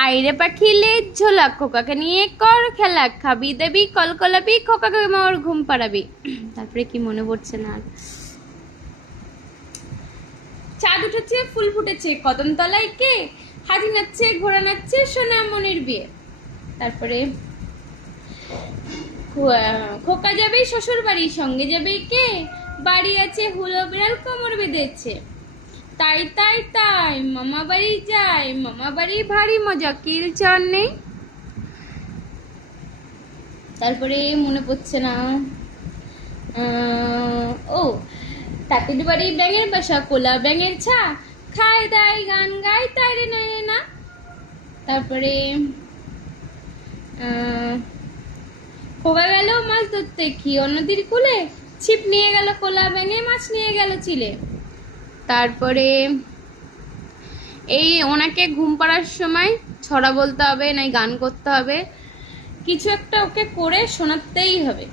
আইরে পাখি লেজ ঝোলা, খোকাকে নিয়ে কর খেলা, খাবি দেবি কলকলাবি, খোকাকে মোর ঘুম পাড়াবি। তারপরে কি মনে পড়ছে না আর। চাঁদ উঠেছে, ফুল ফুটেছে, কদম তলায় কে, হাতি নাচছে, ঘোড়া নাচছে, সোনামণির বিয়ে। তারপরে খোকা যাবে শ্বশুর বাড়ি, সঙ্গে যাবে কে, বাড়ি আছে হুলো বিড়াল কোমর বেঁধেছে। তাই তাই তাই মামা বাড়ি যাই, মামা বাড়ি ভারী মজা, কিল চর নেই। তারপরে মনে পড়ছে না। ও তাঁতির বাড়ি ব্যাঙের বাসা, কোলা ব্যাঙের ছা, খায় দায় গান গায় তাই রে নয় রে না। তারপরে খোকা গেল মাছ ধরতে, কি নদীর কূলে, ছিপ নিয়ে গেল কোলা ব্যাঙে, মাছ নিয়ে গেল চিলে। তারপরে এই ওনাকে ঘুম পাড়ার সময় ছড়া বলতে হবে, নাই গান করতে হবে, কিছু একটা ওকে করে শোনাতেই হবে।